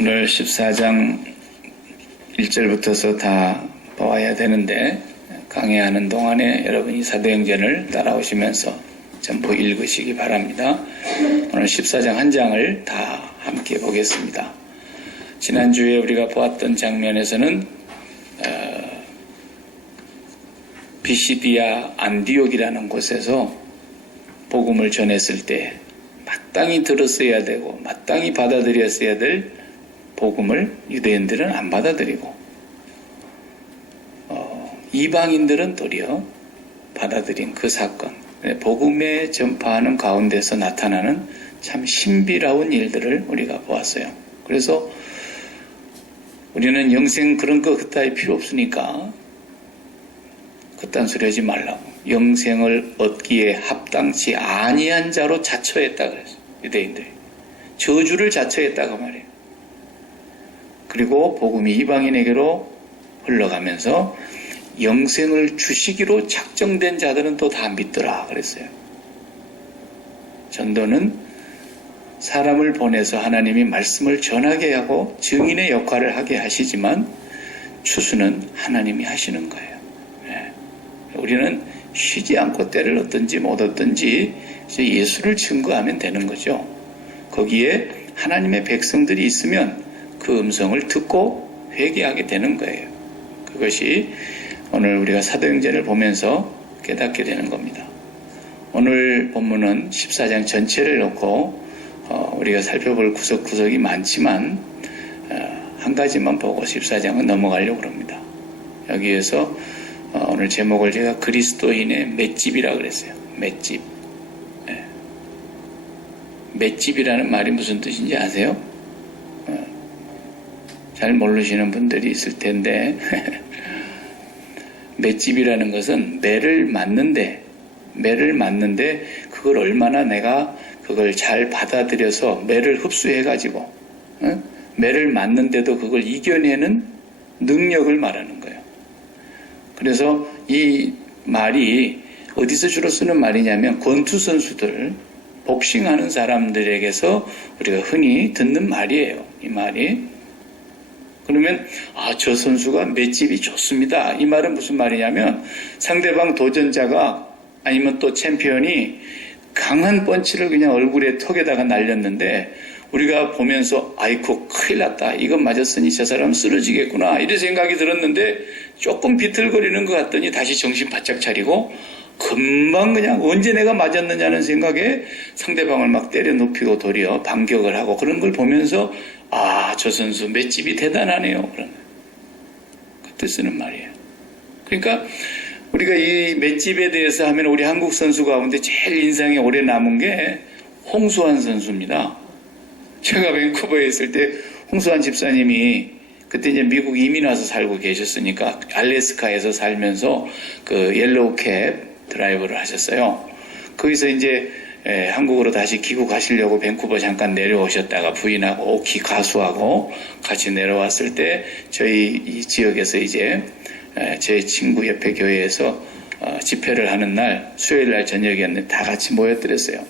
오늘 14장 1절부터서 다 보아야 되는데 강의하는 동안에 여러분이 사도행전을 따라오시면서 전부 읽으시기 바랍니다. 오늘 14장 한 장을 다 함께 보겠습니다. 지난주에 우리가 보았던 장면에서는 비시디아 안디옥이라는 곳에서 복음을 전했을 때 마땅히 들었어야 되고 마땅히 받아들였어야 될 복음을 유대인들은 안 받아들이고 이방인들은 도리어 받아들인 그 사건, 복음에 전파하는 가운데서 나타나는 참 신비로운 일들을 우리가 보았어요. 그래서 우리는 영생 그런 거 그따위 필요 없으니까 그딴 소리 하지 말라고. 영생을 얻기에 합당치 아니한 자로 자처했다 그랬어요. 유대인들이. 저주를 자처했다고 말해요. 그리고 복음이 이방인에게로 흘러가면서 영생을 주시기로 작정된 자들은 또 다 믿더라 그랬어요. 전도는 사람을 보내서 하나님이 말씀을 전하게 하고 증인의 역할을 하게 하시지만 추수는 하나님이 하시는 거예요. 우리는 쉬지 않고 때를 얻든지 못 얻든지 이제 예수를 증거하면 되는 거죠. 거기에 하나님의 백성들이 있으면 그 음성을 듣고 회개하게 되는 거예요. 그것이 오늘 우리가 사도행전을 보면서 깨닫게 되는 겁니다. 오늘 본문은 14장 전체를 놓고 우리가 살펴볼 구석구석이 많지만 한 가지만 보고 14장은 넘어가려고 합니다. 여기에서 오늘 제목을 제가 그리스도인의 맷집이라고 그랬어요. 맷집. 맷집이라는 말이 무슨 뜻인지 아세요? 잘 모르시는 분들이 있을 텐데 맷집이라는 것은 매를 맞는데 그걸 얼마나 내가 그걸 잘 받아들여서 매를 흡수해가지고 매를 맞는데도 그걸 이겨내는 능력을 말하는 거예요. 그래서 이 말이 어디서 주로 쓰는 말이냐면 권투 선수들, 복싱하는 사람들에게서 우리가 흔히 듣는 말이에요. 이 말이. 그러면 저 선수가 맷집이 좋습니다. 이 말은 무슨 말이냐면 상대방 도전자가 아니면 또 챔피언이 강한 펀치를 그냥 얼굴에 턱에다가 날렸는데 우리가 보면서 아이쿠 큰일 났다. 이건 맞았으니 저 사람 쓰러지겠구나. 이런 생각이 들었는데 조금 비틀거리는 것 같더니 다시 정신 바짝 차리고 금방 그냥 언제 내가 맞았느냐는 생각에 상대방을 막 때려 눕히고 도리어 반격을 하고 그런 걸 보면서 저 선수 맷집이 대단하네요. 그런 그때 쓰는 말이에요. 그러니까 우리가 이 맷집에 대해서 하면 우리 한국 선수 가운데 제일 인상에 오래 남은 게 홍수환 선수입니다. 제가 밴쿠버에 있을 때 홍수환 집사님이 그때 이제 미국 이민 와서 살고 계셨으니까 알래스카에서 살면서 그 옐로우 캡 드라이버를 하셨어요. 거기서 이제 한국으로 다시 귀국하시려고 밴쿠버 잠깐 내려오셨다가 부인하고 가수하고 같이 내려왔을 때 저희 이 지역에서 이제 제 친구 옆에 교회에서 집회를 하는 날 수요일 날 저녁이었는데 다 같이 모였더랬어요.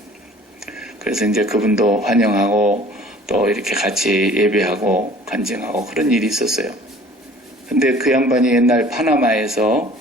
그래서 이제 그분도 환영하고 또 이렇게 같이 예배하고 간증하고 그런 일이 있었어요. 근데 그 양반이 옛날 파나마에서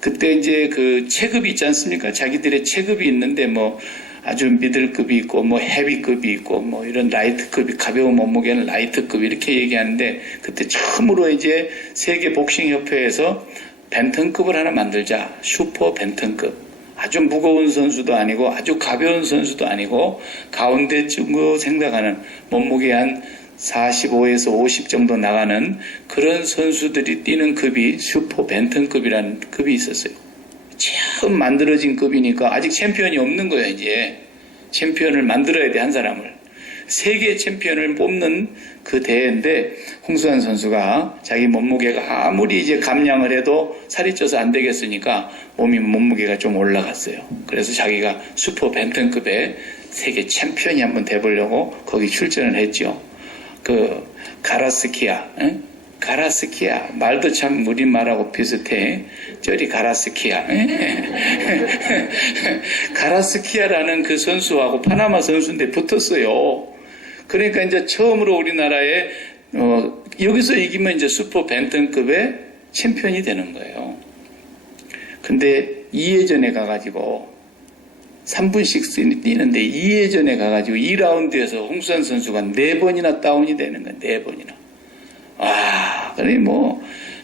그때 이제 그 체급이 있지 않습니까? 자기들의 체급이 있는데 뭐 아주 미들급이 있고 뭐 헤비급이 있고 뭐 이런 라이트급이 가벼운 몸무게는 라이트급 이렇게 얘기하는데 그때 처음으로 이제 세계 복싱 협회에서 벤턴급을 하나 만들자. 슈퍼 벤턴급. 아주 무거운 선수도 아니고 아주 가벼운 선수도 아니고 가운데쯤으로 생각하는 몸무게 한 45에서 50 정도 나가는 그런 선수들이 뛰는 급이 슈퍼 벤턴급이라는 급이 있었어요. 처음 만들어진 급이니까 아직 챔피언이 없는 거예요. 이제 챔피언을 만들어야 돼. 한 사람을. 세계 챔피언을 뽑는 그 대회인데 홍수환 선수가 자기 몸무게가 아무리 이제 감량을 해도 살이 쪄서 안 되겠으니까 몸무게가 좀 올라갔어요. 그래서 자기가 슈퍼 벤턴급의 세계 챔피언이 한번 돼보려고 거기 출전을 했죠. 그 가라스키아 가라스키아. 말도 참 우리말하고 비슷해. 저리 가라스키아. 가라스키아라는 그 선수하고 파나마 선수인데 붙었어요. 그러니까 이제 처음으로 우리나라에 여기서 이기면 이제 슈퍼 벤턴급의 챔피언이 되는 거예요. 근데 2회전에 가가지고 3분씩 뛰는데 2회전에 가가지고 2라운드에서 홍수환 선수가 4번이나 다운이 되는 거예요. 4번이나. 그러니 뭐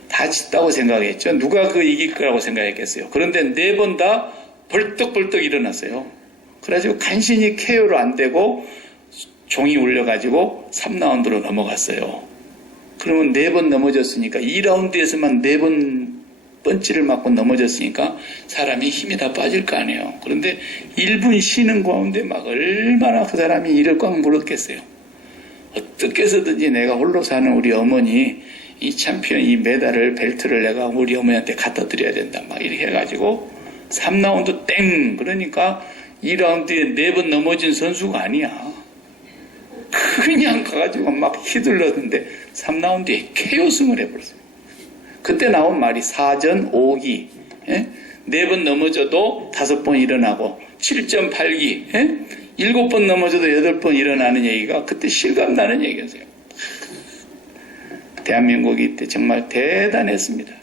다 짓다고 생각했죠. 누가 그 이길 거라고 생각했겠어요. 그런데 4번 다 벌떡벌떡 일어났어요. 그래가지고 간신히 KO로 안 되고 종이 울려가지고 3라운드로 넘어갔어요. 그러면 4번 넘어졌으니까 2라운드에서만 4번 펀치를 맞고 넘어졌으니까 사람이 힘이 다 빠질 거 아니에요. 그런데 1분 쉬는 가운데 막 얼마나 그 사람이 이를 꽉 물었겠어요. 어떻게 해서든지 내가 홀로 사는 우리 어머니 이 챔피언 이 메달을 벨트를 내가 우리 어머니한테 갖다 드려야 된다 막 이렇게 해가지고 3라운드 땡 그러니까 2라운드에 4번 넘어진 선수가 아니야. 그냥 가가지고 막 휘둘렀는데 3라운드에 KO승을 해버렸어요. 그때 나온 말이 4전 5기 4번 넘어져도 5번 일어나고 7.8기 7번 넘어져도 8번 일어나는 얘기가 그때 실감나는 얘기였어요. 대한민국이 이때 정말 대단했습니다.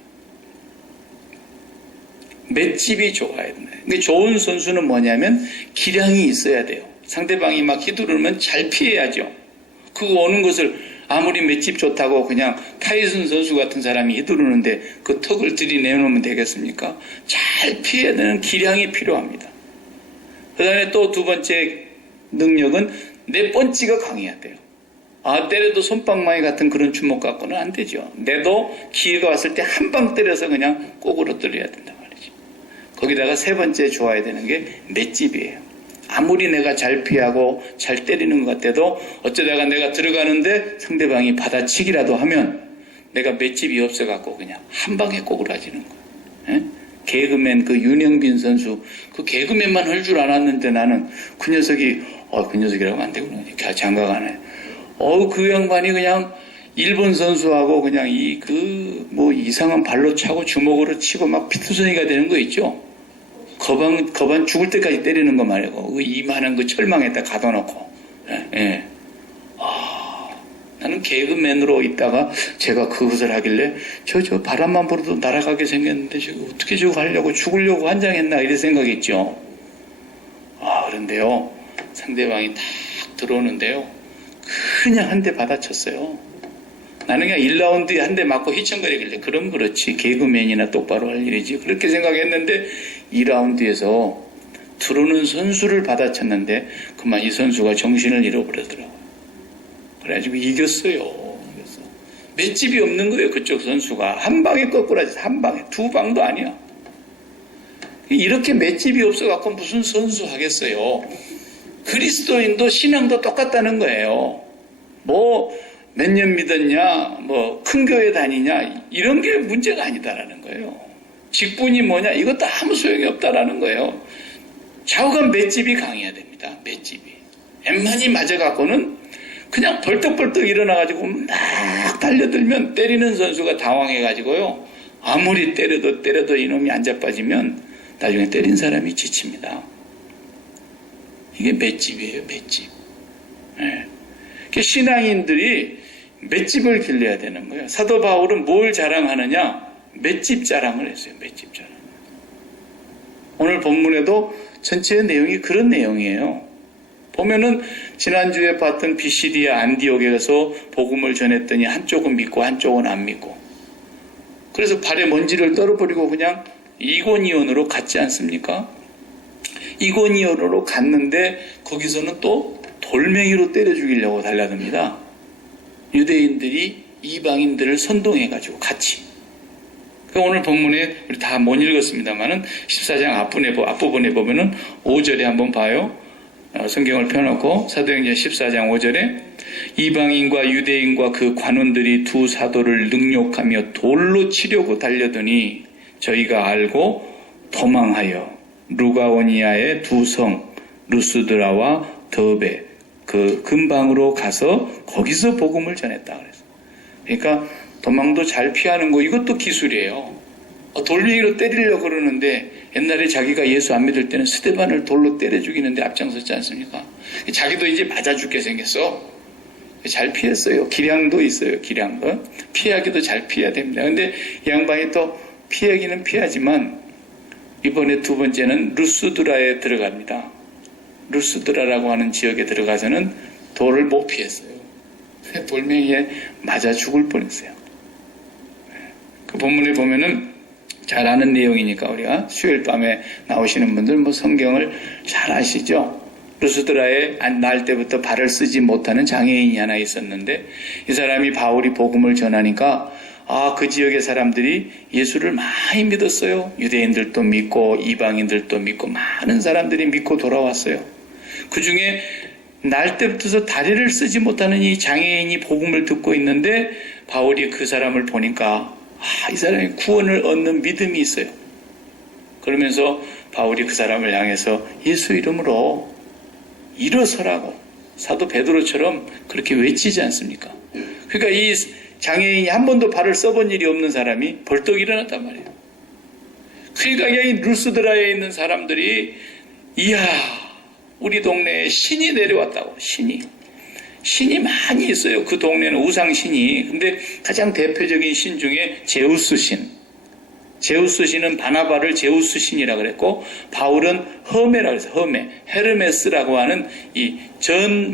맷집이 좋아야 된다. 근데 좋은 선수는 뭐냐면 기량이 있어야 돼요. 상대방이 막 휘두르면 잘 피해야죠. 그거 오는 것을 아무리 맷집 좋다고 그냥 타이슨 선수 같은 사람이 휘두르는데 그 턱을 들이내놓으면 되겠습니까? 잘 피해야 되는 기량이 필요합니다. 그 다음에 또 두 번째 능력은 내 펀치가 강해야 돼요. 때려도 손방망이 같은 그런 주먹 갖고는 안 되죠. 내도 기회가 왔을 때 한 방 때려서 그냥 꼭으로 때려야 된단 말이죠. 거기다가 세 번째 좋아야 되는 게 맷집이에요. 아무리 내가 잘 피하고 잘 때리는 것 같아도 어쩌다가 내가 들어가는데 상대방이 받아치기라도 하면 내가 맷집이 없어갖고 그냥 한 방에 꼬꾸라지는 거예요. 개그맨 그 윤영빈 선수 그 개그맨만 할 줄 알았는데 나는 그 녀석이 그 녀석이라고 하면 안 되구나. 장가가네. 그 양반이 그냥 일본 선수하고 그냥 뭐 이상한 발로 차고 주먹으로 치고 막 피투성이가 되는 거 있죠. 거반 죽을 때까지 때리는 거 말이고, 그 이만한 그 철망에다 가둬놓고, 나는 개그맨으로 있다가 제가 그것을 하길래, 저 바람만 불어도 날아가게 생겼는데, 어떻게 저거 하려고 죽으려고 환장했나, 이런 생각했죠. 그런데요, 상대방이 딱 들어오는데요, 그냥 한 대 받아쳤어요. 나는 그냥 1라운드에 한 대 맞고 휘청거리길래 그럼 그렇지 개그맨이나 똑바로 할 일이지 그렇게 생각했는데 2라운드에서 들어오는 선수를 받아쳤는데 그만 이 선수가 정신을 잃어버리더라고요. 그래가지고 이겼어요. 맷집이 없는 거예요. 그쪽 선수가 한 방에 거꾸라지 한 방에 두 방도 아니야. 이렇게 맷집이 없어갖고 무슨 선수 하겠어요. 그리스도인도 신앙도 똑같다는 거예요. 몇 년 믿었냐, 큰 교회 다니냐, 이런 게 문제가 아니다라는 거예요. 직분이 뭐냐, 이것도 아무 소용이 없다라는 거예요. 좌우간 맷집이 강해야 됩니다. 맷집이. 엠만이 맞아갖고는 그냥 벌떡벌떡 일어나가지고 막 달려들면 때리는 선수가 당황해가지고요. 아무리 때려도 이놈이 안 자빠지면 나중에 때린 사람이 지칩니다. 이게 맷집이에요, 맷집. 신앙인들이 맷집을 길러야 되는 거예요. 사도 바울은 뭘 자랑하느냐? 맷집 자랑을 했어요. 맷집 자랑. 오늘 본문에도 전체의 내용이 그런 내용이에요. 보면은 지난주에 봤던 비시디아 안디옥에서 복음을 전했더니 한쪽은 믿고 한쪽은 안 믿고 그래서 발에 먼지를 떨어버리고 그냥 이고니온으로 갔지 않습니까? 이고니온으로 갔는데 거기서는 또 돌멩이로 때려 죽이려고 달려듭니다. 유대인들이 이방인들을 선동해가지고 같이. 오늘 본문에 우리 다 못 읽었습니다만은 14장 앞부분에 보면은 5절에 한번 봐요. 성경을 펴놓고 사도행전 14장 5절에 이방인과 유대인과 그 관원들이 두 사도를 능욕하며 돌로 치려고 달려더니 저희가 알고 도망하여 루가오니아의 두 성 루스드라와 더베 그 근방으로 가서 거기서 복음을 전했다 그랬어요. 그러니까 도망도 잘 피하는 거 이것도 기술이에요. 돌멩이로 때리려고 그러는데 옛날에 자기가 예수 안 믿을 때는 스데반을 돌로 때려 죽이는데 앞장섰지 않습니까? 자기도 이제 맞아 죽게 생겼어. 잘 피했어요. 기량도 있어요. 기량도. 피하기도 잘 피해야 됩니다. 근데 이 양반이 또 피하기는 피하지만 이번에 두 번째는 루스드라에 들어갑니다. 루스드라라고 하는 지역에 들어가서는 돌을 못 피했어요. 돌멩이에 맞아 죽을 뻔했어요. 그 본문에 보면은 잘 아는 내용이니까 우리가 수요일 밤에 나오시는 분들 뭐 성경을 잘 아시죠? 루스드라에 날 때부터 발을 쓰지 못하는 장애인이 하나 있었는데 이 사람이 바울이 복음을 전하니까 그 지역의 사람들이 예수를 많이 믿었어요. 유대인들도 믿고 이방인들도 믿고 많은 사람들이 믿고 돌아왔어요. 그 중에 날 때부터 다리를 쓰지 못하는 이 장애인이 복음을 듣고 있는데 바울이 그 사람을 보니까 이 사람이 구원을 얻는 믿음이 있어요. 그러면서 바울이 그 사람을 향해서 예수 이름으로 일어서라고 사도 베드로처럼 그렇게 외치지 않습니까? 그러니까 이 장애인이 한 번도 발을 써본 일이 없는 사람이 벌떡 일어났단 말이에요. 그러니까 이 루스드라에 있는 사람들이 이야 우리 동네에 신이 내려왔다고. 신이 많이 있어요. 그 동네는 우상신이. 근데 가장 대표적인 신 중에 제우스 신. 제우스 신은 바나바를 제우스 신이라 그랬고 바울은 허메라 그래서 허메, 헤르메스라고 하는 이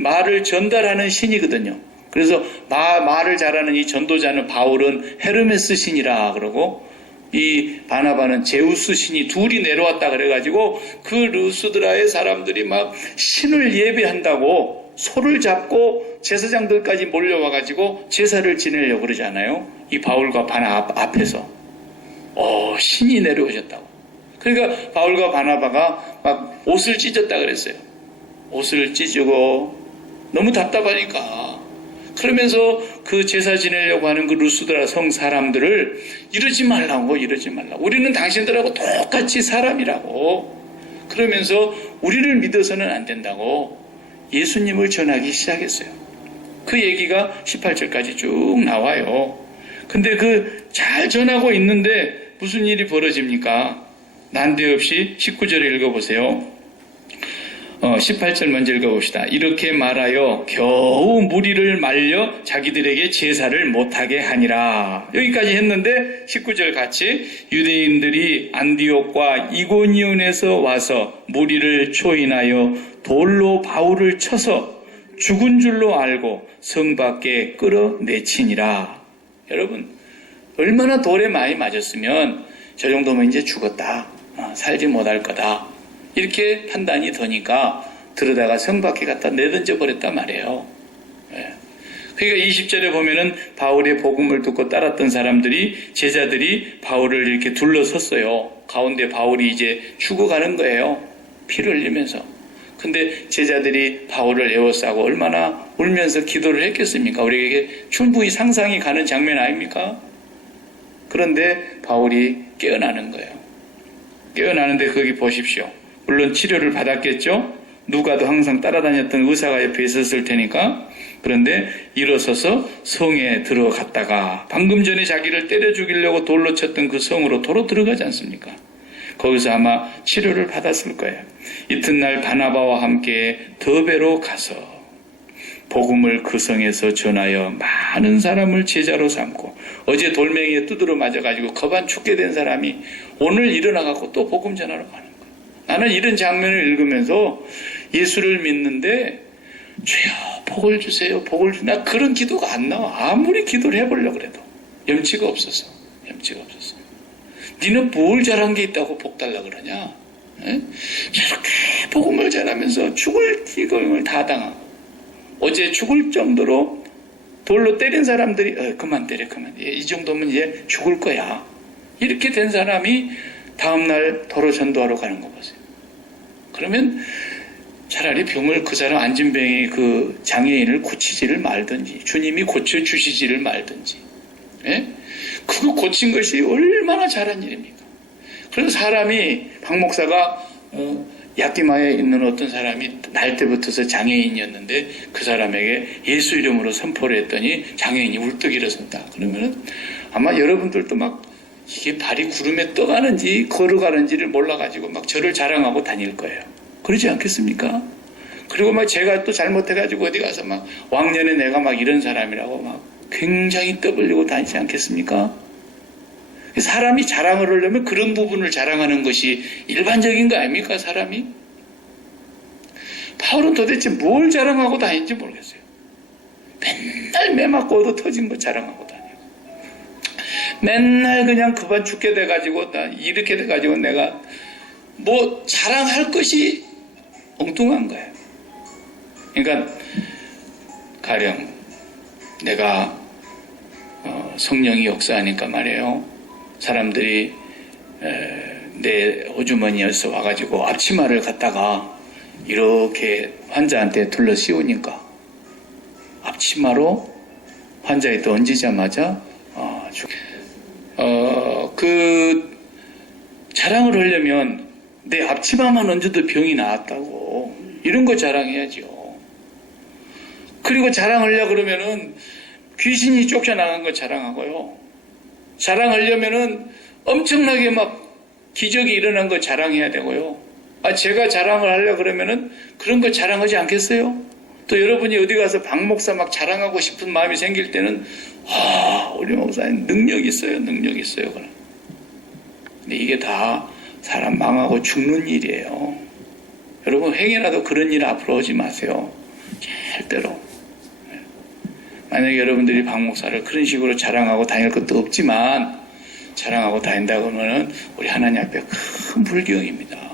말을 전달하는 신이거든요. 그래서 말을 잘하는 이 전도자는 바울은 헤르메스 신이라 그러고 이 바나바는 제우스 신이 둘이 내려왔다 그래가지고 그 루스드라의 사람들이 막 신을 예배한다고 소를 잡고 제사장들까지 몰려와가지고 제사를 지내려고 그러잖아요. 이 바울과 바나바 앞에서. 신이 내려오셨다고. 그러니까 바울과 바나바가 막 옷을 찢었다 그랬어요. 옷을 찢고 너무 답답하니까. 그러면서 그 제사 지내려고 하는 그 루스드라 성 사람들을 이러지 말라고. 우리는 당신들하고 똑같이 사람이라고. 그러면서 우리를 믿어서는 안 된다고 예수님을 전하기 시작했어요. 그 얘기가 18절까지 쭉 나와요. 근데 잘 전하고 있는데 무슨 일이 벌어집니까? 난데없이 19절에 읽어보세요. 18절 먼저 읽어봅시다. 이렇게 말하여 겨우 무리를 말려 자기들에게 제사를 못하게 하니라. 여기까지 했는데 19절 같이 유대인들이 안디옥과 이고니온에서 와서 무리를 초인하여 돌로 바울을 쳐서 죽은 줄로 알고 성 밖에 끌어내치니라. 여러분 얼마나 돌에 많이 맞았으면 저 정도면 이제 죽었다. 살지 못할 거다. 이렇게 판단이 되니까 들어다가 성 밖에 갖다 내던져 버렸단 말이에요. 그러니까 20절에 보면은 바울의 복음을 듣고 따랐던 제자들이 바울을 이렇게 둘러섰어요. 가운데 바울이 이제 죽어가는 거예요. 피를 흘리면서. 근데 제자들이 바울을 에워싸고 얼마나 울면서 기도를 했겠습니까? 우리에게 충분히 상상이 가는 장면 아닙니까? 그런데 바울이 깨어나는 거예요. 깨어나는데 거기 보십시오. 물론 치료를 받았겠죠? 누가도 항상 따라다녔던 의사가 옆에 있었을 테니까. 그런데 일어서서 성에 들어갔다가 방금 전에 자기를 때려 죽이려고 돌로 쳤던 그 성으로 도로 들어가지 않습니까? 거기서 아마 치료를 받았을 거예요. 이튿날 바나바와 함께 더베로 가서 복음을 그 성에서 전하여 많은 사람을 제자로 삼고 어제 돌멩이에 두드러 맞아가지고 겁안 죽게 된 사람이 오늘 일어나갖고 또 복음 전하러 가는 거예요. 나는 이런 장면을 읽으면서 예수를 믿는데 주여 복을 주세요. 복을 주세요. 나 그런 기도가 안 나와. 아무리 기도를 해보려고 그래도 염치가 없어서. 니는 뭘 잘한 게 있다고 복 달라 그러냐? 에? 저렇게 복음을 전하면서 죽을 기경을 다 당하고 어제 죽을 정도로 돌로 때린 사람들이 그만 때려. 이 정도면 이제 죽을 거야. 이렇게 된 사람이 다음날 도로 전도하러 가는 거 보세요. 그러면 차라리 병을 그 사람 안진병의 그 장애인을 고치지를 말든지 주님이 고쳐주시지를 말든지 그거 고친 것이 얼마나 잘한 일입니까? 그래서 사람이 박 목사가 야키마에 있는 어떤 사람이 날 때부터서 장애인이었는데 그 사람에게 예수 이름으로 선포를 했더니 장애인이 울떡 일어선다. 그러면은 아마 여러분들도 막 이게 발이 구름에 떠가는지 걸어가는지를 몰라가지고 막 저를 자랑하고 다닐 거예요. 그러지 않겠습니까? 그리고 막 제가 또 잘못해가지고 어디 가서 막 왕년에 내가 막 이런 사람이라고 막 굉장히 떠벌리고 다니지 않겠습니까? 사람이 자랑을 하려면 그런 부분을 자랑하는 것이 일반적인 거 아닙니까, 사람이? 바울은 도대체 뭘 자랑하고 다니는지 모르겠어요. 맨날 매 맞고 얻어 터진 거 자랑하고 다녀요. 맨날 그냥 그만 죽게 돼가지고, 이렇게 돼가지고 내가 뭐 자랑할 것이 엉뚱한 거예요. 그러니까, 가령 내가 성령이 역사하니까 말이에요. 사람들이 내 호주머니에서 와가지고 앞치마를 갖다가 이렇게 환자한테 둘러 씌우니까 앞치마로 환자에 또 얹히자마자 그 자랑을 하려면 내 앞치마만 얹어도 병이 나았다고 이런 거 자랑해야죠. 그리고 자랑하려고 그러면은 귀신이 쫓겨나간 거 자랑하고요. 자랑하려면은 엄청나게 막 기적이 일어난 거 자랑해야 되고요. 제가 자랑을 하려고 그러면은 그런 거 자랑하지 않겠어요? 또 여러분이 어디 가서 박 목사 막 자랑하고 싶은 마음이 생길 때는 우리 목사님 능력 있어요. 근데 이게 다 사람 망하고 죽는 일이에요. 여러분 행여라도 그런 일 앞으로 하지 마세요. 절대로. 만약에 여러분들이 박 목사를 그런 식으로 자랑하고 다닐 것도 없지만 자랑하고 다닌다고 하면 우리 하나님 앞에 큰 불경입니다.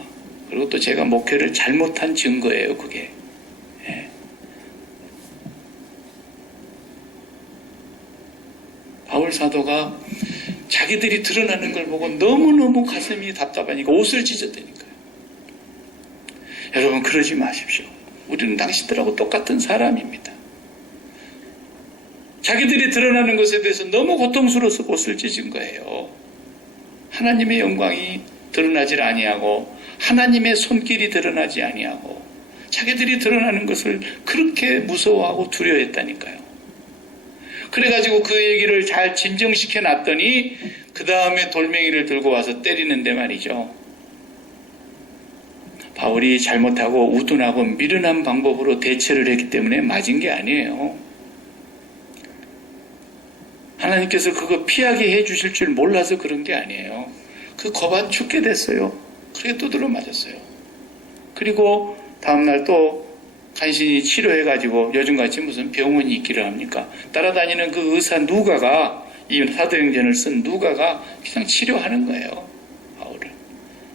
그리고 또 제가 목회를 잘못한 증거예요, 그게. 예. 바울 사도가 자기들이 드러나는 걸 보고 너무너무 가슴이 답답하니까 옷을 찢었다니까요. 여러분 그러지 마십시오. 우리는 당신들하고 똑같은 사람입니다. 자기들이 드러나는 것에 대해서 너무 고통스러워서 옷을 찢은 거예요. 하나님의 영광이 드러나질 아니하고 하나님의 손길이 드러나지 아니하고 자기들이 드러나는 것을 그렇게 무서워하고 두려워했다니까요. 그래가지고 그 얘기를 잘 진정시켜 놨더니 그 다음에 돌멩이를 들고 와서 때리는데 말이죠. 바울이 잘못하고 우둔하고 미련한 방법으로 대처를 했기 때문에 맞은 게 아니에요. 하나님께서 그거 피하게 해주실 줄 몰라서 그런 게 아니에요. 그 거반 죽게 됐어요. 그렇게 두드러 맞았어요. 그리고 다음날 또 간신히 치료해가지고 요즘같이 무슨 병원이 있기를 합니까? 따라다니는 그 의사 누가가 이 사도행전을 쓴 누가가 그냥 치료하는 거예요. 바울을.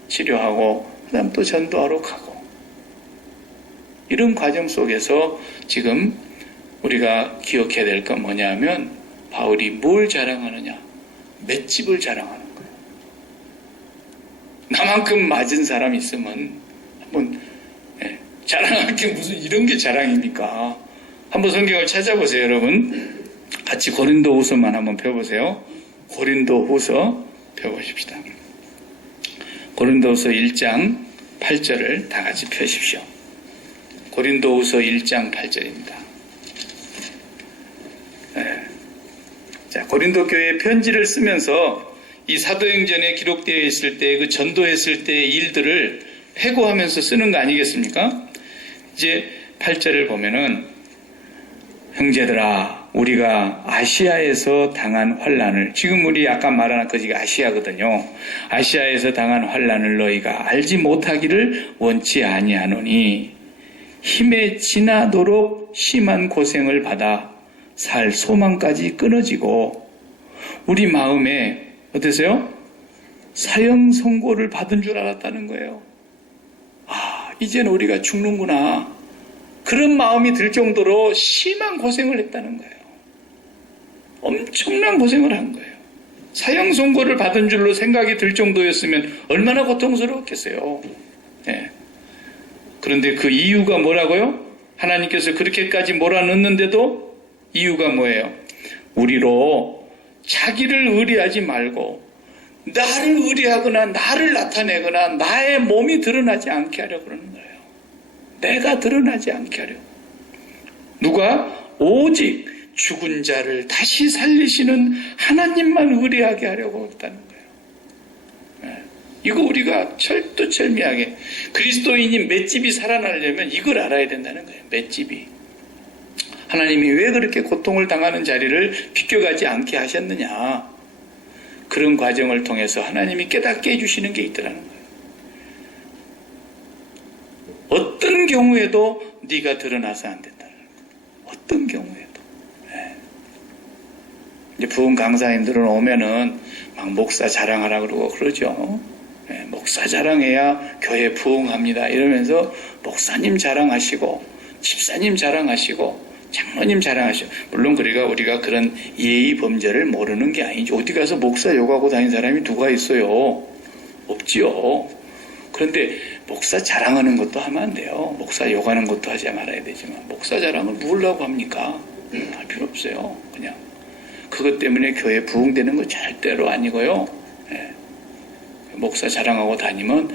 치료하고 그 다음 또 전도하러 가고. 이런 과정 속에서 지금 우리가 기억해야 될 건 뭐냐면 바울이 뭘 자랑하느냐? 맷집을 자랑하는 거예요. 나만큼 맞은 사람 있으면 한번 자랑할 게 무슨 이런 게 자랑입니까? 한번 성경을 찾아보세요, 여러분. 같이 고린도후서만 한번 펴보세요. 고린도후서 펴보십시다. 고린도후서 1장 8절을 다 같이 펴십시오. 고린도후서 1장 8절입니다. 자, 고린도 교회에 편지를 쓰면서 이 사도행전에 기록되어 있을 때 그 전도했을 때의 일들을 회고하면서 쓰는 거 아니겠습니까? 이제 8절을 보면은 형제들아 우리가 아시아에서 당한 환난을 지금 우리 아까 말한 거지가 아시아거든요. 아시아에서 당한 환난을 너희가 알지 못하기를 원치 아니하노니 힘에 지나도록 심한 고생을 받아 살 소망까지 끊어지고 우리 마음에 어떠세요? 사형 선고를 받은 줄 알았다는 거예요. 이제는 우리가 죽는구나. 그런 마음이 들 정도로 심한 고생을 했다는 거예요. 엄청난 고생을 한 거예요. 사형 선고를 받은 줄로 생각이 들 정도였으면 얼마나 고통스러웠겠어요. 네. 그런데 그 이유가 뭐라고요? 하나님께서 그렇게까지 몰아넣는데도 이유가 뭐예요? 우리로 자기를 의뢰하지 말고 나를 의뢰하거나 나를 나타내거나 나의 몸이 드러나지 않게 하려고 그러는 거예요. 내가 드러나지 않게 하려고. 누가? 오직 죽은 자를 다시 살리시는 하나님만 의뢰하게 하려고 했다는 거예요. 이거 우리가 철두철미하게 그리스도인이 맷집이 살아나려면 이걸 알아야 된다는 거예요. 맷집이. 하나님이 왜 그렇게 고통을 당하는 자리를 비껴가지 않게 하셨느냐. 그런 과정을 통해서 하나님이 깨닫게 해주시는 게 있더라는 거예요. 어떤 경우에도 네가 드러나서 안 된다는 거예요. 어떤 경우에도. 이제 부흥 강사님들은 오면은 막 목사 자랑하라 그러고 그러죠. 목사 자랑해야 교회 부흥합니다. 이러면서 목사님 자랑하시고 집사님 자랑하시고 장로님 자랑하시고, 물론 우리가 그런 예의 범절을 모르는 게 아니죠. 어디 가서 목사 욕하고 다니는 사람이 누가 있어요? 없지요. 그런데 목사 자랑하는 것도 하면 안 돼요. 목사 욕하는 것도 하지 말아야 되지만 목사 자랑을 누구려고 합니까? 할 필요 없어요. 그냥 그것 때문에 교회 부흥되는 거 절대로 아니고요. 목사 자랑하고 다니면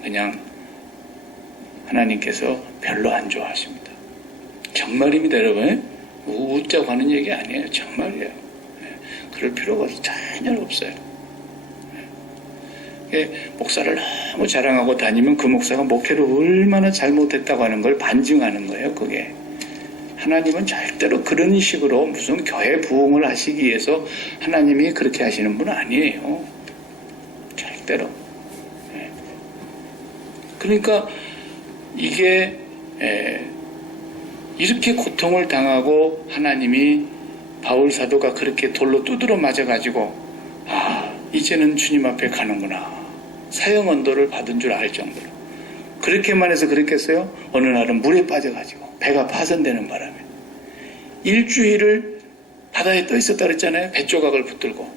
그냥 하나님께서 별로 안 좋아하십니다. 정말입니다, 여러분. 웃자고 하는 얘기 아니에요. 정말이에요. 그럴 필요가 전혀 없어요. 목사를 너무 자랑하고 다니면 그 목사가 목회를 얼마나 잘못했다고 하는 걸 반증하는 거예요. 그게. 하나님은 절대로 그런 식으로 무슨 교회 부흥을 하시기 위해서 하나님이 그렇게 하시는 분은 아니에요. 절대로. 그러니까 이게 이렇게 고통을 당하고 하나님이 바울 사도가 그렇게 돌로 두드러 맞아가지고 이제는 주님 앞에 가는구나. 사형 언도를 받은 줄 알 정도로. 그렇게만 해서 그랬겠어요? 어느 날은 물에 빠져가지고 배가 파손되는 바람에 일주일을 바다에 떠 있었다 그랬잖아요. 배조각을 붙들고.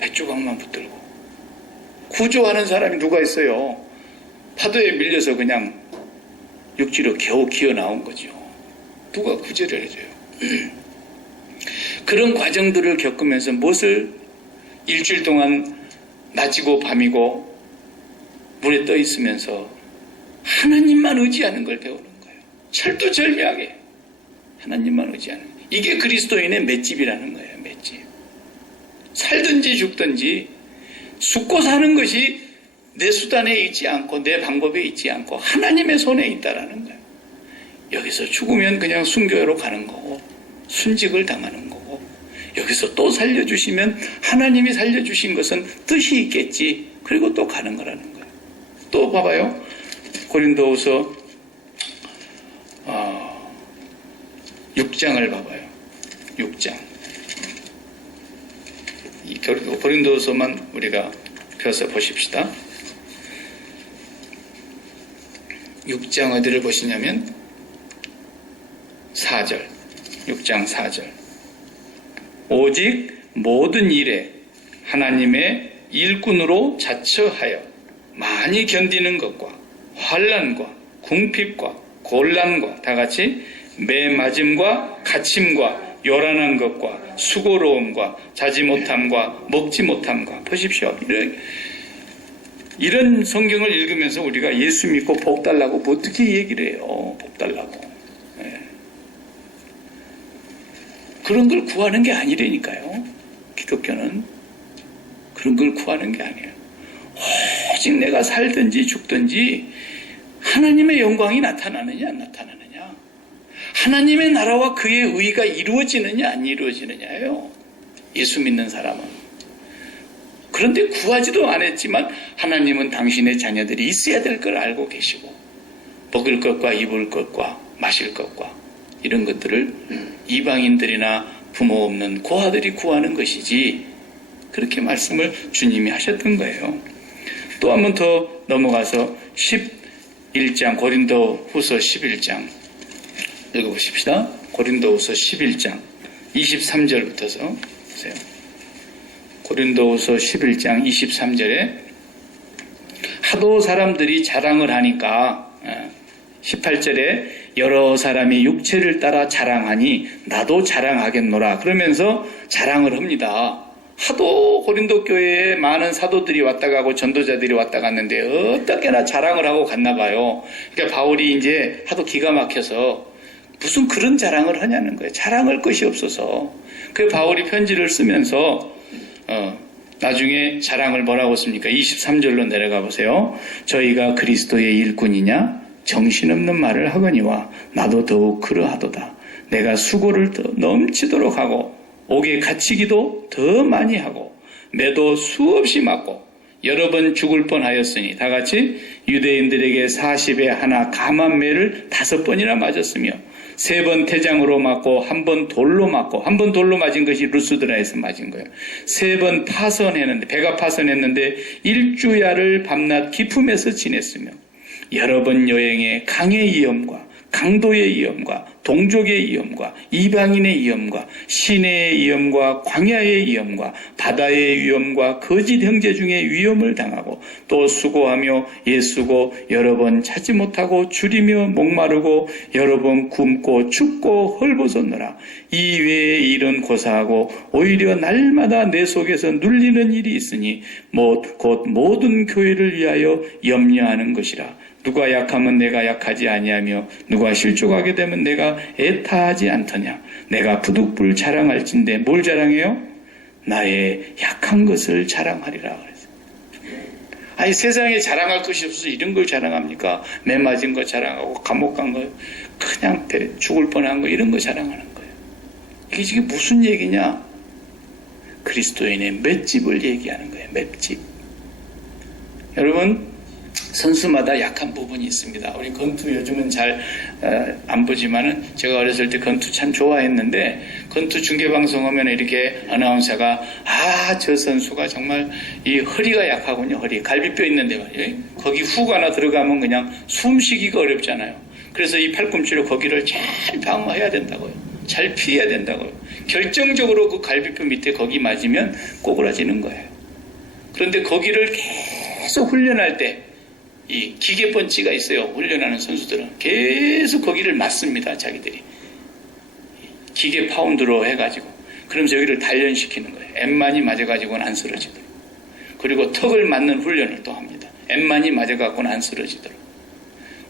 배조각만 붙들고. 구조하는 사람이 누가 있어요? 파도에 밀려서 그냥 육지로 겨우 기어 나온 거죠. 누가 구제를 해줘요. 그런 과정들을 겪으면서 무엇을 일주일 동안 낮이고 밤이고 물에 떠 있으면서 하나님만 의지하는 걸 배우는 거예요. 철두철미하게 하나님만 의지하는 거예요. 이게 그리스도인의 맷집이라는 거예요. 맷집. 살든지 죽든지 죽고 사는 것이 내 수단에 있지 않고 내 방법에 있지 않고 하나님의 손에 있다라는 거예요. 여기서 죽으면 그냥 순교로 가는 거고 순직을 당하는 거고, 여기서 또 살려주시면 하나님이 살려주신 것은 뜻이 있겠지. 그리고 또 가는 거라는 거예요. 또 봐봐요. 고린도후서 6장을 봐봐요. 6장. 이 고린도후서만 우리가 펴서 보십시다. 6장 어디를 보시냐면 4절. 6장 4절. 오직 모든 일에 하나님의 일꾼으로 자처하여 많이 견디는 것과 환난과 궁핍과 곤란과 다같이 매맞음과 갇힘과 요란한 것과 수고로움과 자지 못함과 먹지 못함과, 보십시오. 이런 성경을 읽으면서 우리가 예수 믿고 복 달라고 어떻게 얘기를 해요? 복 달라고. 그런 걸 구하는 게 아니라니까요. 기독교는 그런 걸 구하는 게 아니에요. 오직 내가 살든지 죽든지 하나님의 영광이 나타나느냐 안 나타나느냐, 하나님의 나라와 그의 의가 이루어지느냐 안 이루어지느냐예요. 예수 믿는 사람은. 그런데 구하지도 않았지만 하나님은 당신의 자녀들이 있어야 될 걸 알고 계시고, 먹을 것과 입을 것과 마실 것과 이런 것들을 이방인들이나 부모 없는 고아들이 구하는 것이지, 그렇게 말씀을 주님이 하셨던 거예요. 또 한 번 더 넘어가서 11장, 고린도후서 11장 읽어보십시다. 고린도후서 11장 23절부터서 보세요. 고린도후서 11장 23절에 하도 사람들이 자랑을 하니까, 18절에 여러 사람이 육체를 따라 자랑하니 나도 자랑하겠노라 그러면서 자랑을 합니다. 하도 고린도 교회에 많은 사도들이 왔다 가고 전도자들이 왔다 갔는데 어떻게나 자랑을 하고 갔나 봐요. 그러니까 바울이 이제 하도 기가 막혀서 무슨 그런 자랑을 하냐는 거예요. 자랑할 것이 없어서. 그 바울이 편지를 쓰면서 나중에 자랑을 뭐라고 씁니까? 23절로 내려가 보세요. 저희가 그리스도의 일꾼이냐? 정신없는 말을 하거니와 나도 더욱 그러하도다. 내가 수고를 더 넘치도록 하고 옥에 갇히기도 더 많이 하고 매도 수없이 맞고 여러 번 죽을 뻔하였으니 다 같이 유대인들에게 40에 하나 감한 매를 5번이나 맞았으며 3번 태장으로 맞고 1번 돌로 맞고 1번 돌로 맞은 것이 루스드라에서 맞은 거예요. 3번 파선했는데 배가 파선했는데 일주야를 밤낮 기품에서 지냈으며 여러 번 여행에 강의 위험과 강도의 위험과 동족의 위험과 이방인의 위험과 시내의 위험과 광야의 위험과 바다의 위험과 거짓 형제 중에 위험을 당하고 또 수고하며 애쓰고 여러 번 찾지 못하고 줄이며 목마르고 여러 번 굶고 춥고 헐벗었노라. 이 외의 일은 고사하고 오히려 날마다 내 속에서 눌리는 일이 있으니 곧 모든 교회를 위하여 염려하는 것이라. 누가 약하면 내가 약하지 아니하며 누가 실족하게 되면 내가 애타하지 않더냐. 내가 부득불 자랑할진대 뭘 자랑해요? 나의 약한 것을 자랑하리라 그랬어요. 아니 세상에 자랑할 것이 없어서 이런 걸 자랑합니까? 매 맞은 거 자랑하고 감옥 간 거 그냥 죽을 뻔한 거 이런 거 자랑하는 거예요. 이게 지금 무슨 얘기냐? 그리스도인의 맷집을 얘기하는 거예요. 맷집. 여러분 선수마다 약한 부분이 있습니다. 우리 권투 요즘은 잘 안 보지만은 제가 어렸을 때 권투 참 좋아했는데 권투 중계방송 하면 이렇게 아나운서가 저 선수가 정말 이 허리가 약하군요. 허리 갈비뼈 있는데 말이에요. 거기 훅 하나 들어가면 그냥 숨쉬기가 어렵잖아요. 그래서 이 팔꿈치로 거기를 잘 방어해야 된다고요. 잘 피해야 된다고요. 결정적으로 그 갈비뼈 밑에 거기 맞으면 꼬그라지는 거예요. 그런데 거기를 계속 훈련할 때 이 기계펀치가 있어요. 훈련하는 선수들은 계속 거기를 맞습니다. 자기들이 기계 파운드로 해가지고 그러면서 여기를 단련시키는 거예요. M만이 맞아가지고는 안 쓰러지도록. 그리고 턱을 맞는 훈련을 또 합니다. M만이 맞아가지고는 안 쓰러지도록.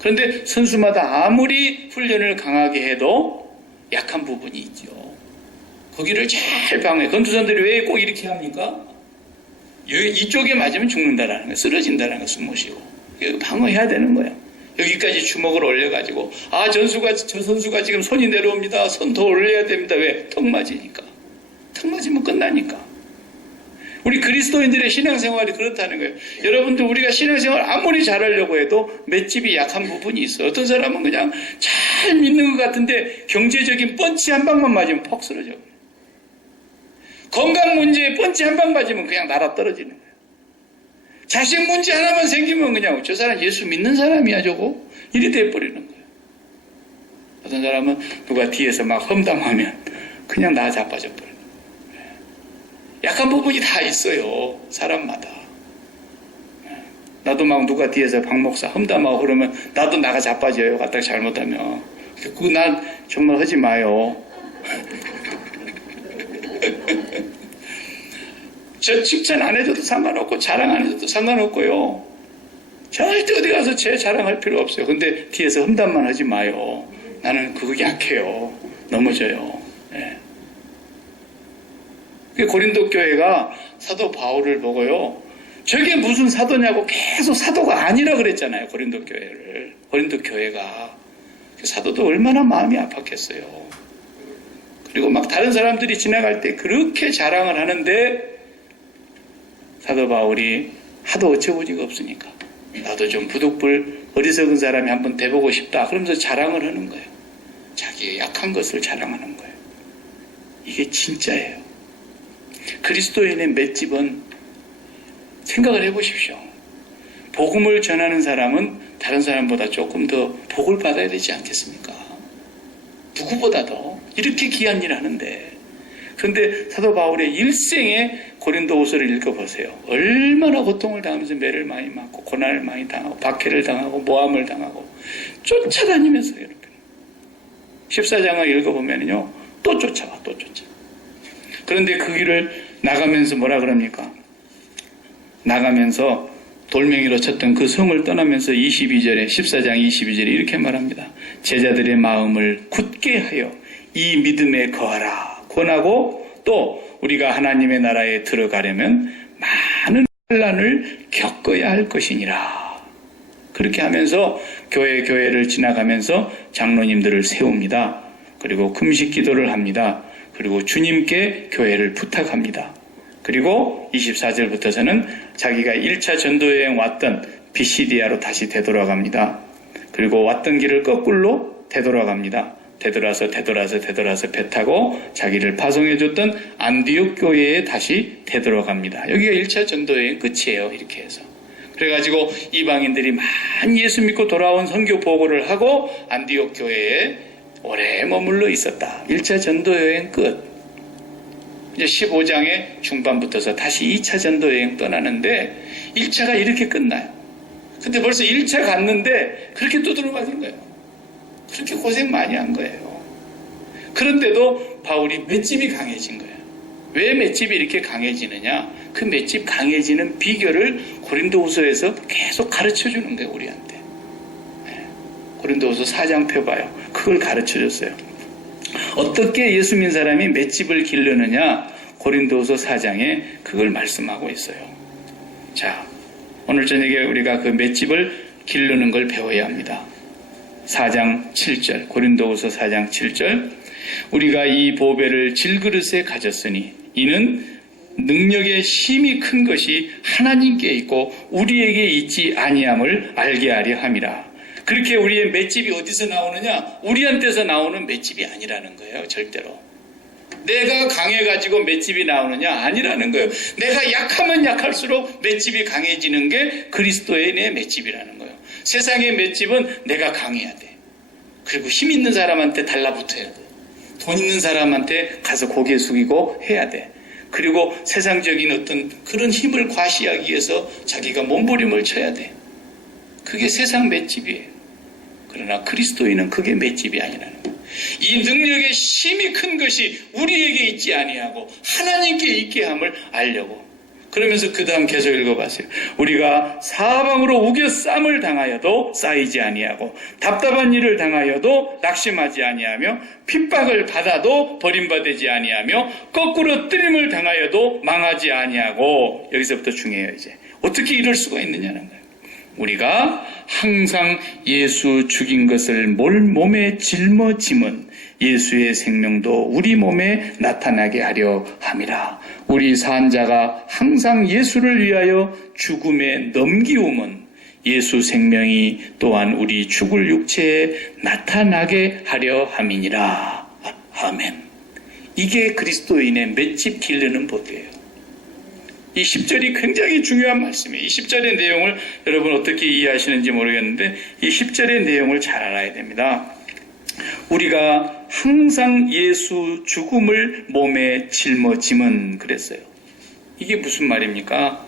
그런데 선수마다 아무리 훈련을 강하게 해도 약한 부분이 있죠. 거기를 잘 방어해. 권투선들이 왜 꼭 이렇게 합니까? 이쪽에 맞으면 죽는다라는 거예요. 쓰러진다라는 거 숨 못 쉬고. 방어해야 되는 거예요. 여기까지 주먹을 올려가지고 저 선수가 지금 손이 내려옵니다. 손 더 올려야 됩니다. 왜? 턱 맞으니까. 턱 맞으면 끝나니까. 우리 그리스도인들의 신앙생활이 그렇다는 거예요. 여러분들 우리가 신앙생활 아무리 잘하려고 해도 맷집이 약한 부분이 있어요. 어떤 사람은 그냥 잘 믿는 것 같은데 경제적인 펀치 한 방만 맞으면 퍽 쓰러져요. 건강 문제에 펀치 한 방 맞으면 그냥 날아 떨어지는 거예요. 자식 문제 하나만 생기면 그냥 저 사람 예수 믿는 사람이야 저거? 이리 돼버리는 거예요. 어떤 사람은 누가 뒤에서 막 험담하면 그냥 나 자빠져 버려요. 약한 부분이 다 있어요. 사람마다. 나도 막 누가 뒤에서 박 목사 험담하고 그러면 나도 나가 자빠져요. 갖다가 잘못하면. 그거 난 정말 하지 마요. 저 칭찬 안 해줘도 상관없고 자랑 안 해줘도 상관없고요. 절대 어디 가서 제 자랑할 필요 없어요. 근데 뒤에서 험담만 하지 마요. 나는 그거 약해요. 넘어져요. 네. 고린도 교회가 사도 바울을 보고요. 저게 무슨 사도냐고 계속 사도가 아니라 그랬잖아요. 고린도 교회가. 사도도 얼마나 마음이 아팠겠어요. 그리고 막 다른 사람들이 지나갈 때 그렇게 자랑을 하는데 사도 바울이 하도 어처구니가 없으니까 나도 좀 부득불 어리석은 사람이 한번 돼보고 싶다. 그러면서 자랑을 하는 거예요. 자기의 약한 것을 자랑하는 거예요. 이게 진짜예요. 그리스도인의 맷집은 생각을 해보십시오. 복음을 전하는 사람은 다른 사람보다 조금 더 복을 받아야 되지 않겠습니까? 누구보다도 이렇게 귀한 일 하는데. 그런데 사도 바울의 일생의 고린도후서를 읽어보세요. 얼마나 고통을 당하면서 매를 많이 맞고 고난을 많이 당하고 박해를 당하고 모함을 당하고 쫓아다니면서 이렇게 14장을 읽어보면요 또 쫓아와. 그런데 그 길을 나가면서 뭐라 그럽니까? 나가면서 돌멩이로 쳤던 그 성을 떠나면서 22절에 14장 22절에 이렇게 말합니다. 제자들의 마음을 굳게 하여 이 믿음에 거하라 권하고, 또 우리가 하나님의 나라에 들어가려면 많은 환난을 겪어야 할 것이니라. 그렇게 하면서 교회를 지나가면서 장로님들을 세웁니다. 그리고 금식 기도를 합니다. 그리고 주님께 교회를 부탁합니다. 그리고 24절부터서는 자기가 1차 전도여행 왔던 비시디아로 다시 되돌아갑니다. 그리고 왔던 길을 거꾸로 되돌아갑니다. 되돌아서 배 타고 자기를 파송해줬던 안디옥 교회에 다시 되돌아갑니다. 여기가 1차 전도여행 끝이에요. 이렇게 해서. 그래가지고 이방인들이 많이 예수 믿고 돌아온 선교 보고를 하고 안디옥 교회에 오래 머물러 있었다. 1차 전도여행 끝. 이제 15장의 중반부터서 다시 2차 전도여행 떠나는데 1차가 이렇게 끝나요. 근데 벌써 1차 갔는데 그렇게 두드려 맞은 거예요. 그렇게 고생 많이 한 거예요. 그런데도 바울이 맷집이 강해진 거예요. 왜 맷집이 이렇게 강해지느냐? 그 맷집 강해지는 비결을 고린도후서에서 계속 가르쳐주는 거예요, 우리한테. 고린도후서 4장 펴봐요. 그걸 가르쳐줬어요. 어떻게 예수 믿는 사람이 맷집을 기르느냐? 고린도후서 4장에 그걸 말씀하고 있어요. 자, 오늘 저녁에 우리가 그 맷집을 기르는 걸 배워야 합니다. 4장 7절, 고린도후서 4장 7절, 우리가 이 보배를 질그릇에 가졌으니 이는 능력의 힘이 큰 것이 하나님께 있고 우리에게 있지 아니함을 알게 하려 함이라. 그렇게 우리의 맷집이 어디서 나오느냐? 우리한테서 나오는 맷집이 아니라는 거예요. 절대로. 내가 강해가지고 맷집이 나오느냐? 아니라는 거예요. 내가 약하면 약할수록 맷집이 강해지는 게 그리스도의 내 맷집이라는 거예요. 세상의 맷집은 내가 강해야 돼. 그리고 힘 있는 사람한테 달라붙어야 돼. 돈 있는 사람한테 가서 고개 숙이고 해야 돼. 그리고 세상적인 어떤 그런 힘을 과시하기 위해서 자기가 몸부림을 쳐야 돼. 그게 세상 맷집이에요. 그러나 그리스도인은 그게 맷집이 아니라는 거예요. 이 능력의 힘이 큰 것이 우리에게 있지 아니하고 하나님께 있게 함을 알려고. 그러면서 그 다음 계속 읽어봤어요. 우리가 사방으로 우겨쌈을 당하여도 쌓이지 아니하고 답답한 일을 당하여도 낙심하지 아니하며 핍박을 받아도 버림받지 아니하며 거꾸로 뜨림을 당하여도 망하지 아니하고. 여기서부터 중요해요. 이제 어떻게 이럴 수가 있느냐는 거예요. 우리가 항상 예수 죽인 것을 몸에 짊어짐은 예수의 생명도 우리 몸에 나타나게 하려 함이라. 우리 산자가 항상 예수를 위하여 죽음에 넘기움은 예수 생명이 또한 우리 죽을 육체에 나타나게 하려 함이니라. 아멘. 이게 그리스도인의 맷집 기르는 법이에요. 이 10절이 굉장히 중요한 말씀이에요. 이 10절의 내용을 여러분 어떻게 이해하시는지 모르겠는데 이 10절의 내용을 잘 알아야 됩니다. 우리가 항상 예수 죽음을 몸에 짊어짐은 그랬어요. 이게 무슨 말입니까?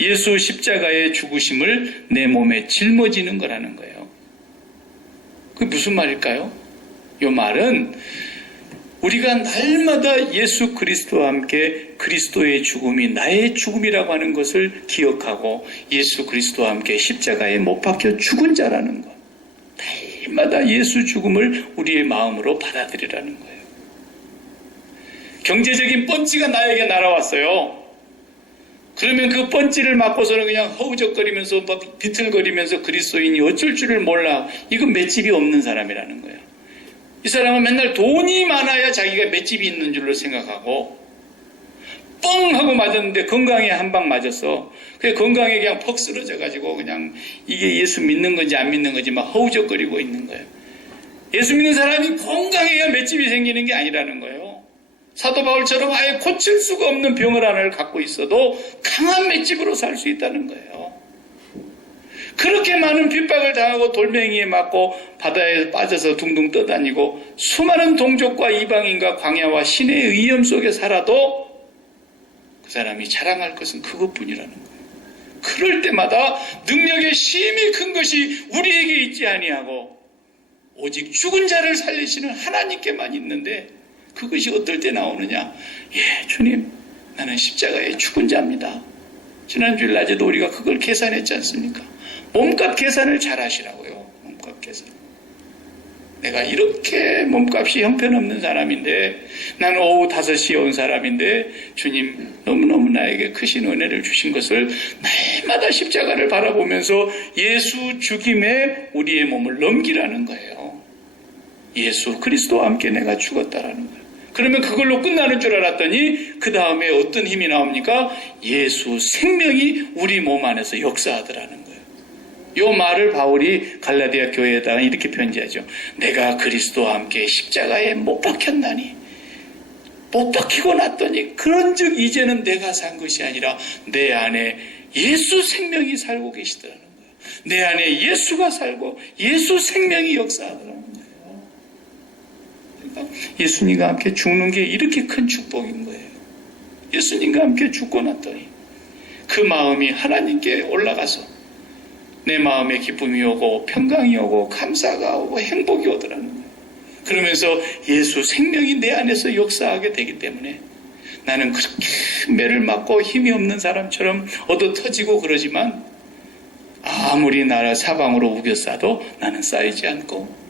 예수 십자가의 죽으심을 내 몸에 짊어지는 거라는 거예요. 그게 무슨 말일까요? 이 말은 우리가 날마다 예수 그리스도와 함께 그리스도의 죽음이 나의 죽음이라고 하는 것을 기억하고 예수 그리스도와 함께 십자가에 못 박혀 죽은 자라는 것. 날마다 예수 죽음을 우리의 마음으로 받아들이라는 거예요. 경제적인 펀치가 나에게 날아왔어요. 그러면 그 펀치를 맞고서는 그냥 허우적거리면서 막 비틀거리면서 그리스도인이 어쩔 줄을 몰라. 이건 맷집이 없는 사람이라는 거예요. 이 사람은 맨날 돈이 많아야 자기가 맷집이 있는 줄로 생각하고 뻥 하고 맞았는데 건강에 한 방 맞았어. 그 건강에 그냥 퍽 쓰러져가지고 그냥 이게 예수 믿는 건지 안 믿는 건지 막 허우적거리고 있는 거예요. 예수 믿는 사람이 건강해야 맷집이 생기는 게 아니라는 거예요. 사도 바울처럼 아예 고칠 수가 없는 병을 하나를 갖고 있어도 강한 맷집으로 살 수 있다는 거예요. 그렇게 많은 핍박을 당하고 돌멩이에 맞고 바다에 빠져서 둥둥 떠다니고 수많은 동족과 이방인과 광야와 신의 위험 속에 살아도 그 사람이 자랑할 것은 그것뿐이라는 거예요. 그럴 때마다 능력의 힘이 큰 것이 우리에게 있지 아니하고 오직 죽은 자를 살리시는 하나님께만 있는데 그것이 어떨 때 나오느냐? 예, 주님, 나는 십자가에 죽은 자입니다. 지난주일 낮에도 우리가 그걸 계산했지 않습니까? 몸값 계산을 잘 하시라고요. 몸값 계산. 내가 이렇게 몸값이 형편없는 사람인데, 나는 오후 5시에 온 사람인데 주님 너무너무 나에게 크신 은혜를 주신 것을 날마다 십자가를 바라보면서 예수 죽임에 우리의 몸을 넘기라는 거예요. 예수 그리스도와 함께 내가 죽었다라는 거예요. 그러면 그걸로 끝나는 줄 알았더니 그 다음에 어떤 힘이 나옵니까? 예수 생명이 우리 몸 안에서 역사하더라는 거예요. 이 말을 바울이 갈라디아 교회에다가 이렇게 편지하죠. 내가 그리스도와 함께 십자가에 못 박혔나니, 못 박히고 났더니 그런즉 이제는 내가 산 것이 아니라 내 안에 예수 생명이 살고 계시더라는 거예요. 내 안에 예수가 살고 예수 생명이 역사하더라는 거예요. 그러니까 예수님과 함께 죽는 게 이렇게 큰 축복인 거예요. 예수님과 함께 죽고 났더니 그 마음이 하나님께 올라가서 내 마음에 기쁨이 오고 평강이 오고 감사가 오고 행복이 오더라는 거예요. 그러면서 예수 생명이 내 안에서 역사하게 되기 때문에 나는 그렇게 매를 맞고 힘이 없는 사람처럼 얻어 터지고 그러지만 아무리 나를 사방으로 우겨싸도 나는 쌓이지 않고,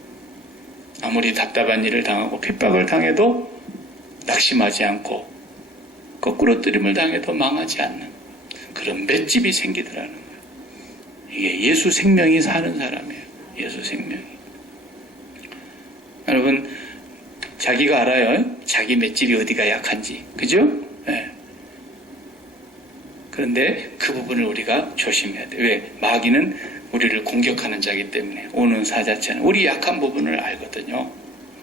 아무리 답답한 일을 당하고 핍박을 당해도 낙심하지 않고 거꾸로 뜨림을 당해도 망하지 않는 그런 맷집이 생기더라는 거예요. 이게 예수 생명이 사는 사람이에요. 예수 생명이. 여러분, 자기가 알아요. 자기 맷집이 어디가 약한지. 그죠? 네. 그런데 그 부분을 우리가 조심해야 돼요. 왜? 마귀는 우리를 공격하는 자이기 때문에, 오는 사 자체는 우리 약한 부분을 알거든요.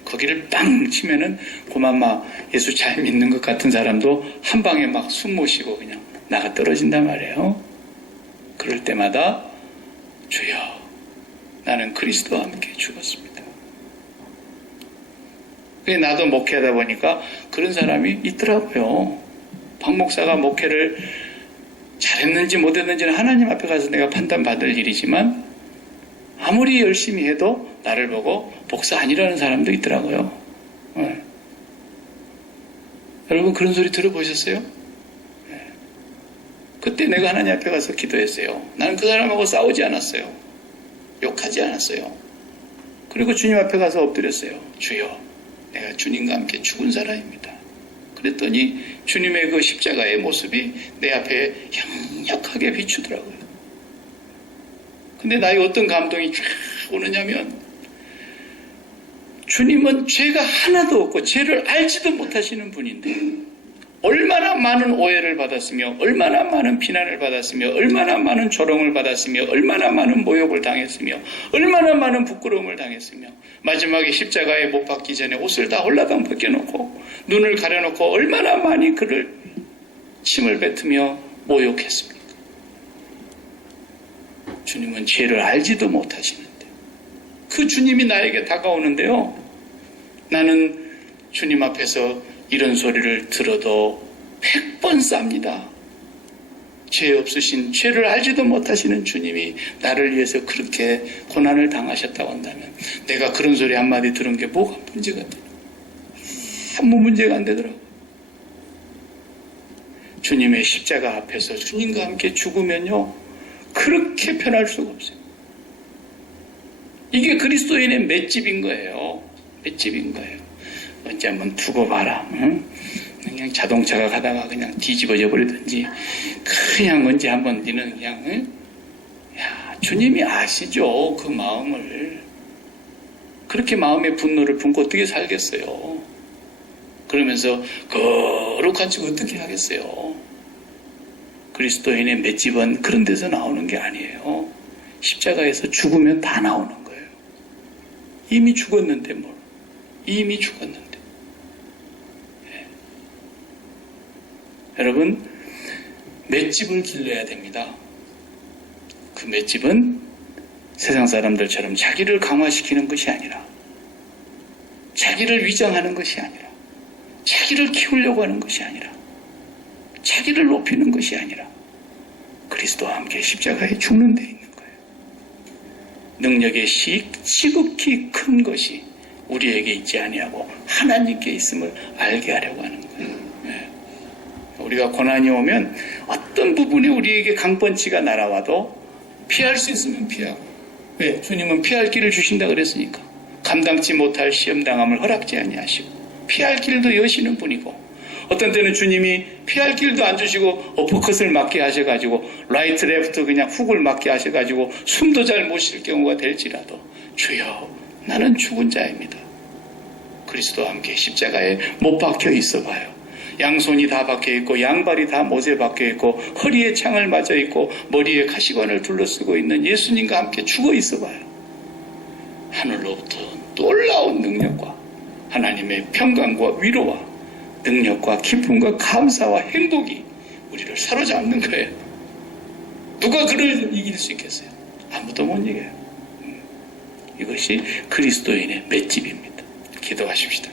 거기를 빵 치면은 그만 막 예수 잘 믿는 것 같은 사람도 한 방에 막 숨 못 쉬고 그냥 나가 떨어진단 말이에요. 그럴 때마다 주여, 나는 그리스도와 함께 죽었습니다. 나도 목회하다 보니까 그런 사람이 있더라고요. 박 목사가 목회를 잘했는지 못했는지는 하나님 앞에 가서 내가 판단받을 일이지만 아무리 열심히 해도 나를 보고 목사 아니라는 사람도 있더라고요. 네. 여러분 그런 소리 들어보셨어요? 네. 그때 내가 하나님 앞에 가서 기도했어요. 나는 그 사람하고 싸우지 않았어요. 욕하지 않았어요. 그리고 주님 앞에 가서 엎드렸어요. 주여, 내가 주님과 함께 죽은 사람입니다. 그랬더니 주님의 그 십자가의 모습이 내 앞에 향약하게 비추더라고요. 근데 나의 어떤 감동이 쫙 오느냐면, 주님은 죄가 하나도 없고 죄를 알지도 못하시는 분인데 얼마나 많은 오해를 받았으며 얼마나 많은 비난을 받았으며 얼마나 많은 조롱을 받았으며 얼마나 많은 모욕을 당했으며 얼마나 많은 부끄러움을 당했으며 마지막에 십자가에 못 박기 전에 옷을 다 홀라당 벗겨놓고 눈을 가려놓고 얼마나 많이 그를 침을 뱉으며 모욕했습니까? 주님은 죄를 알지도 못하시는데 그 주님이 나에게 다가오는데요, 나는 주님 앞에서 이런 소리를 들어도 100번 쌉니다. 죄 없으신, 죄를 알지도 못하시는 주님이 나를 위해서 그렇게 고난을 당하셨다고 한다면 내가 그런 소리 한마디 들은 게 뭐가 문제가 되나? 아무 문제가 안 되더라고요. 주님의 십자가 앞에서 주님과 함께 죽으면요, 그렇게 편할 수가 없어요. 이게 그리스도인의 맷집인 거예요. 맷집인 거예요. 언제 한번 두고 봐라. 응? 그냥 자동차가 가다가 그냥 뒤집어져 버리든지, 그냥 언제 한번 니는 그냥, 응? 야, 주님이 아시죠, 그 마음을. 그렇게 마음의 분노를 품고 어떻게 살겠어요? 그러면서 거룩한 척 어떻게 하겠어요? 그리스도인의 맷집은 그런 데서 나오는 게 아니에요. 십자가에서 죽으면 다 나오는 거예요. 이미 죽었는데 뭘. 이미 죽었는데. 네. 여러분, 맷집을 길러야 됩니다. 그 맷집은 세상 사람들처럼 자기를 강화시키는 것이 아니라, 자기를 위장하는 것이 아니라, 자기를 키우려고 하는 것이 아니라, 자기를 높이는 것이 아니라 그리스도와 함께 십자가에 죽는 데 있는 거예요. 능력의 시극히 큰 것이 우리에게 있지 아니하고 하나님께 있음을 알게 하려고 하는 거예요. 네. 우리가 고난이 오면 어떤 부분에 우리에게 강펀치가 날아와도 피할 수 있으면 피하고. 왜? 주님은 피할 길을 주신다 그랬으니까. 감당치 못할 시험당함을 허락지 아니하시고 피할 길도 여시는 분이고, 어떤 때는 주님이 피할 길도 안 주시고 어퍼컷을 맞게 하셔가지고 라이트 레프트 그냥 훅을 맞게 하셔가지고 숨도 잘 못 쉴 경우가 될지라도 주여 나는 죽은 자입니다. 그리스도와 함께 십자가에 못 박혀 있어 봐요. 양손이 다 박혀 있고 양발이 다 못에 박혀 있고 허리에 창을 맞아 있고 머리에 가시관을 둘러쓰고 있는 예수님과 함께 죽어 있어 봐요. 하늘로부터 놀라운 능력과 하나님의 평강과 위로와 능력과 기쁨과 감사와 행복이 우리를 사로잡는 거예요. 누가 그를 이길 수 있겠어요? 아무도 못 이겨요. 이것이 그리스도인의 맷집입니다. 기도하십시다.